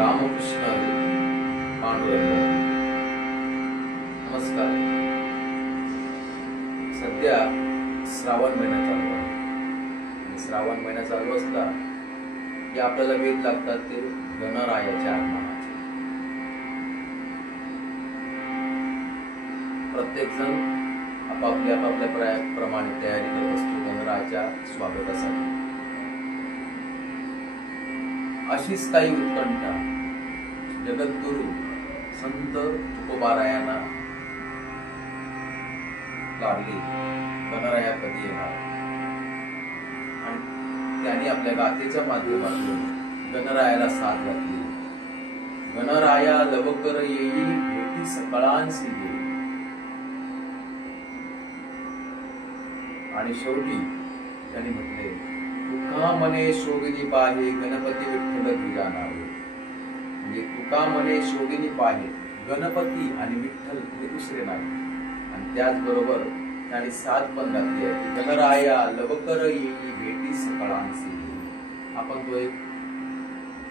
रामकृष्ण हरी पांडुरंग. नमस्कार. सध्या श्रावण महिना चालू आहे. श्रावण महिना चालू असला की आपल्याला वेध लागतात ते गणरायाच्या आगमनाचे. प्रत्येक जण आपापल्या प्रमाणे तयारी करत असतो गणरायाच्या स्वागतासाठी. अशीच काही उत्कंठा जगद्गुरु संत तुकोबारायांना लागली, गणराया कधी येणार. आणि त्यांनी आपल्या गाथेच्या माध्यमातून गणरायाला साथ घातली. गणराया लवकर येई भेटी सकळांसी येई. आणि शेवटी त्यांनी म्हटले, तुका मने शोगिनी पाहे गणपती विठ्ठल तुझ्या नावे. म्हणजे तुका मने शोगिनी पाहे, गणपती आणि विठ्ठल हे दुसरे नाही. आणि त्याचबरोबर त्यांनी साथ पण घातली आहे की गणराया लवकर येई भेटी सकळांसी. आपण तो एक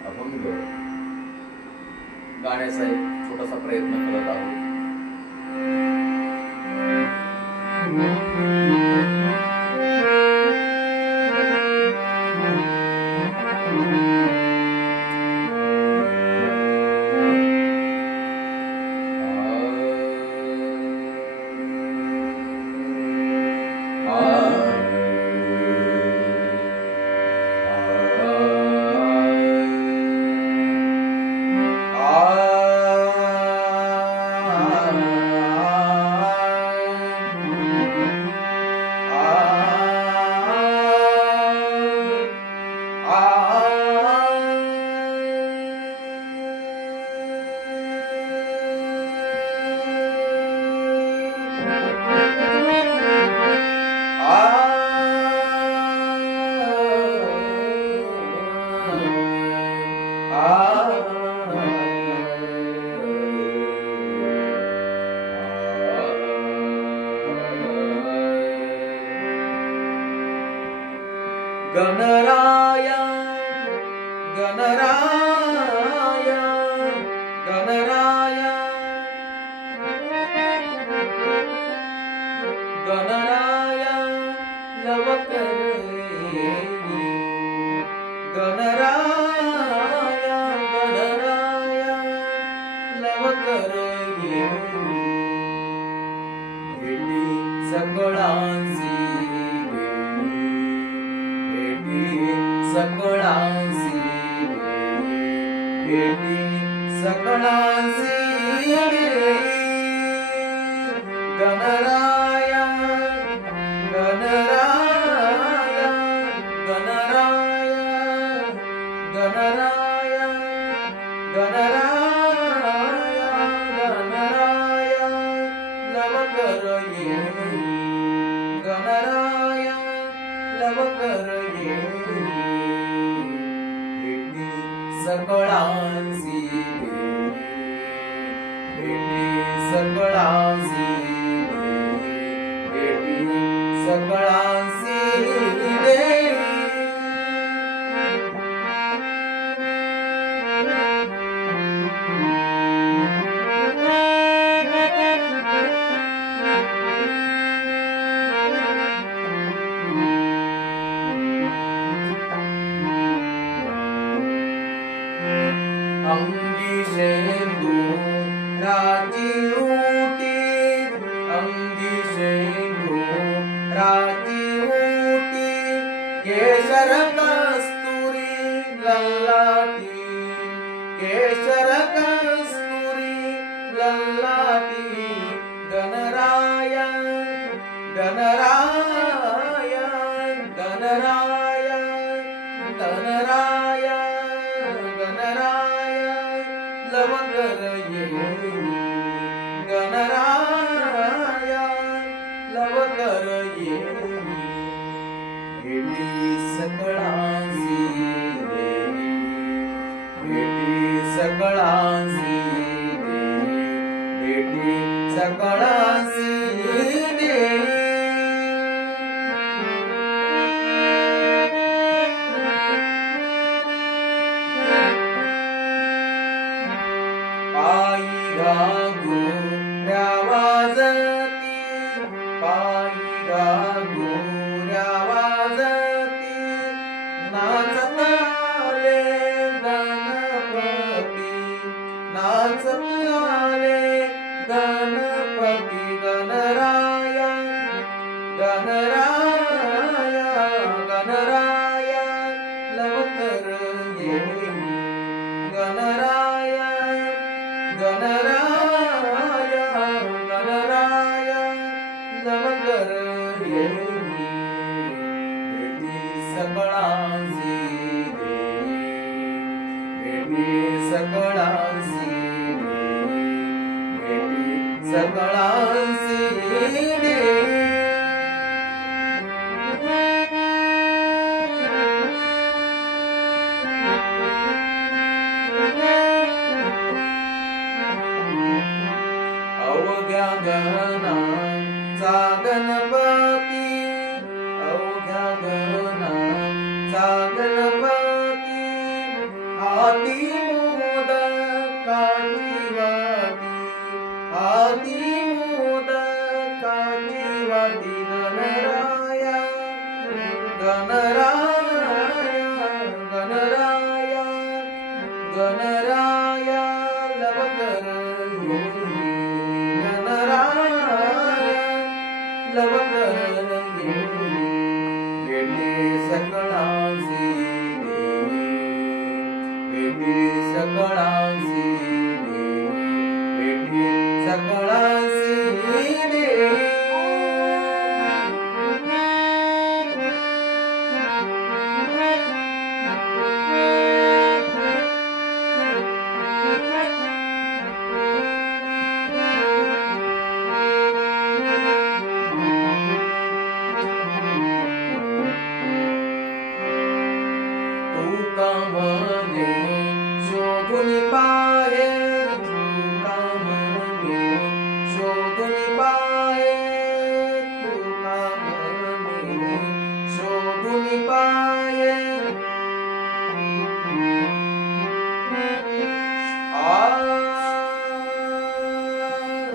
अभंग गाण्याचा एक छोटासा प्रयत्न करत आहोत. गणराया गणराया गणराया गणराया लवकर येई. गणराया गणराया लवकर येई. भेटी सकळांसी सकळांसी भेटी सकळांसी गणराया गणराया गणराया गणराया गणराया गणराया लवकर येई. गणराया लवकर येई. सकळांसी भेटी सकळांसी भेटी सकळांसी अंगी शेंदुराची उटी. अंगी शेंदुराची उटी. केशर कस्तुरी ललाटी. केशर कस्तुरी ललाटी. गणराया गणराया गणराया गणराया गणराया लवकर येई. गणराया लवकर येई. भेटी सकळांसी भेटी सकळांसी भेटी सकळांसी घागोऱ्या वाजती, पायी घागोऱ्या वाजती, नाचत आले गणपती, नाचत आले गणपती गणराया, गणराया, गणराया लवकर ये, गणराया, गणराया, गणराया लवकर ये, भेटी सकळांची दे, भेटी सकळांची दे, भेटी सकळांची दे. अवघ्या गणांचा गणपती, अवघ्या गणांचा गणपती, हाती मोदकाची वाटी, हाती मोदकाची वाटी, गणराया, गणराया, गणराया, गणराया लवकर ये, लवकर ये, भेटी सकळांची दे, भेटी सकळांची दे, भेटी सकळांची दे. तुका म्हणे शोधून पाहे, तुका म्हणे शोधून पाहे, तुका म्हणे शोधून पाहे, आ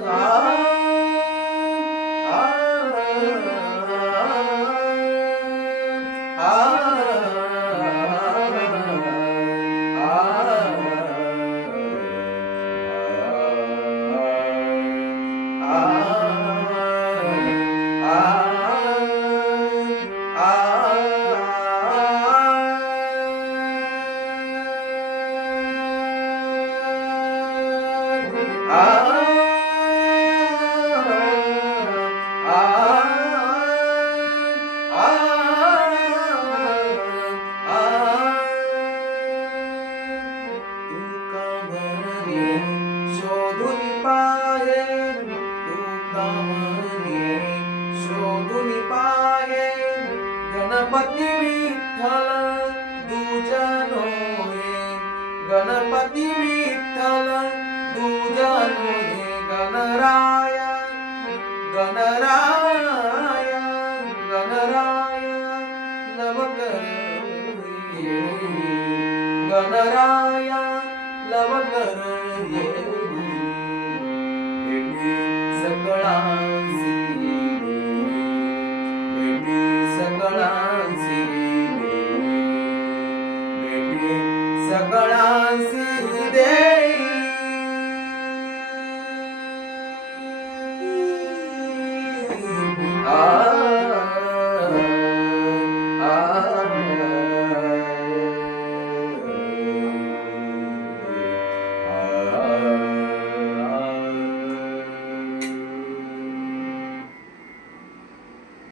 आ आ शोधून पाहे, तुका म्हणे शोधून पाहे, गणपती विठ्ठल तुझ्या नोहे, गणपती विठ्ठल तुझ्या नोहे, गणराया, गणराया, गणराया लवकर ये, गणराया लवकर ये, भेटी सकळांची दे, भेटी सकळांची दे, भेटी सकळांची दे.